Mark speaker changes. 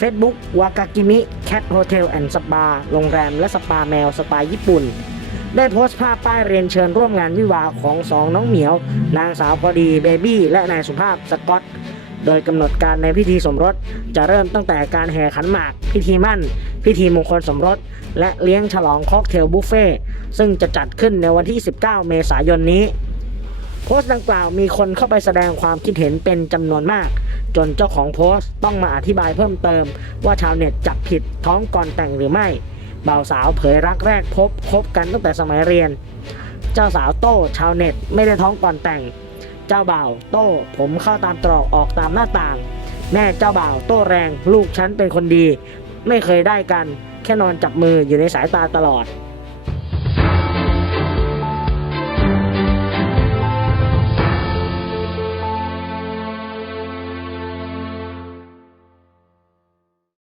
Speaker 1: Facebook วากากิมิแคทโฮเทลแอนด์สปาโรงแรมและสปาแมวสไตล์ญี่ปุ่น ได้โพสต์ภาพป้ายเรียนเชิญร่วมงานวิวาของสองน้องเหมียว นางสาวพอดีเบบี้และนายสุภาพสกอตโดยกำหนดการในพิธีสมรส จะเริ่มตั้งแต่การแห่ขันหมาก พิธีมั่น พิธีมงคลสมรส และเลี้ยงฉลองค็อกเทลบุฟเฟ่ซึ่งจะจัดขึ้นในวันที่ 19 เมษายนนี้ โพสต์ดังกล่าวมีคนเข้าไปแสดงความคิดเห็นเป็นจำนวนมาก จนเจ้าของโพสต์ต้องมาอธิบายเพิ่มเติม ว่าชาวเน็ตจับผิดท้องก่อนแต่งหรือไม่ บ่าวสาวเผยรักแรกพบคบกันตั้งแต่สมัยเรียน เจ้าสาวโต้ชาวเน็ตไม่ได้ท้องก่อนแต่ง เจ้าบ่าวโต้ผมเข้าตามตรอกออกตามหน้าต่าง แม่เจ้าบ่าวโต้แรงลูกฉันเป็นคนดี ไม่เคยได้กัน แค่นอนจับมืออยู่ในสายตาตลอด